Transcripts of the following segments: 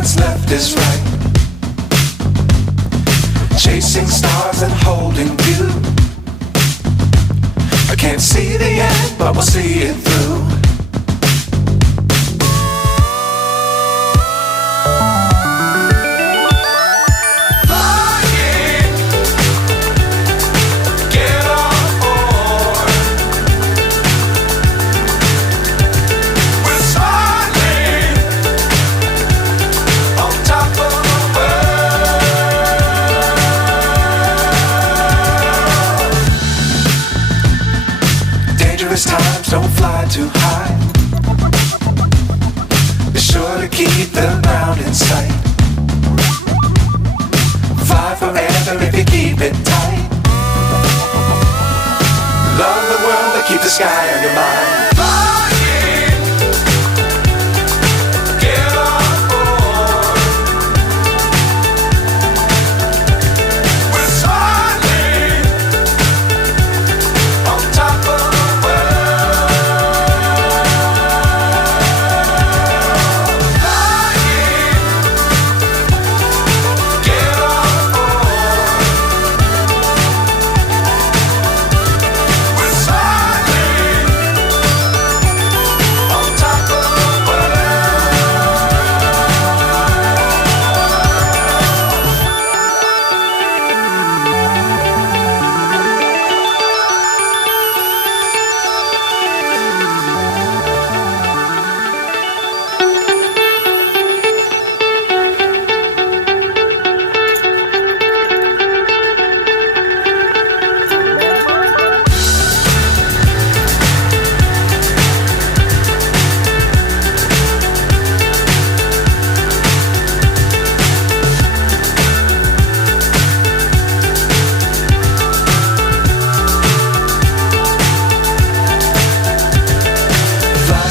what's left is right. Chasing stars and holding you. I can't see the end, but we'll see it through. Times don't fly too high. Be sure to keep the ground in sight. Fly forever if you keep it tight. Love the world but keep the sky on your mind.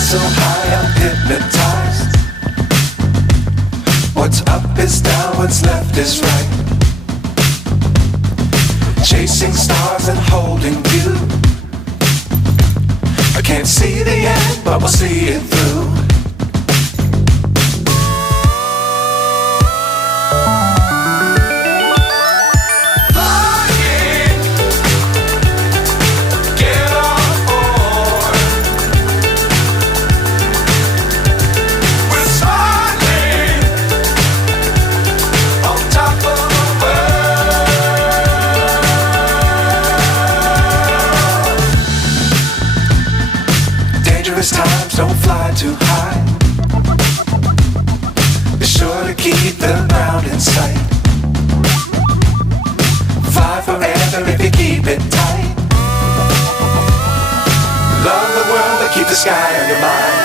So high I'm hypnotized. What's up is down, what's left is right. Chasing stars and holding you. I can't see the end, but we'll see it through. Times don't fly too high. Be sure to keep the ground in sight. Fly forever if you keep it tight. Love the world but keep the sky on your mind.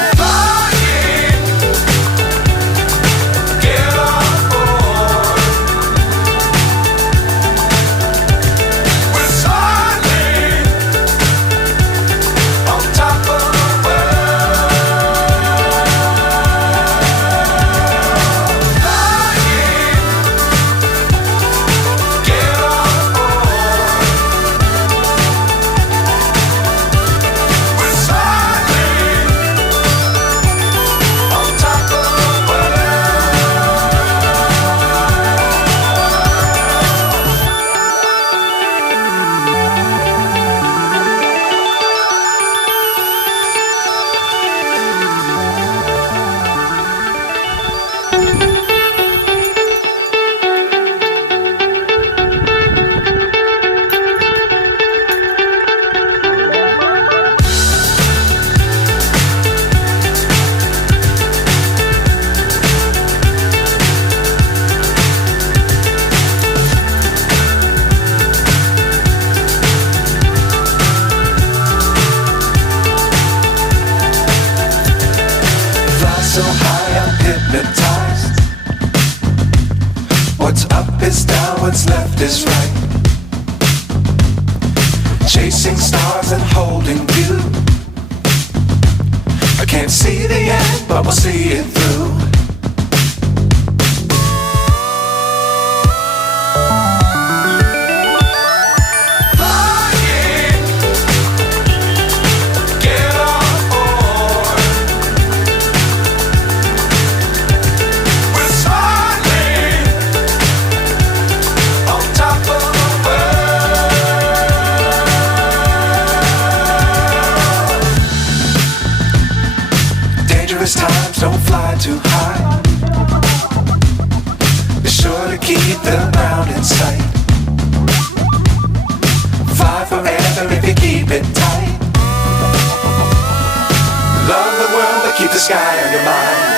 So high I'm hypnotized. What's up is down, what's left is right. Chasing stars and holding you. I can't see the end, but we'll see it through. We're Dangerous times, don't fly too high. Be sure to keep the ground in sight. Fly forever if you keep it tight. Love the world, but keep the sky on your mind.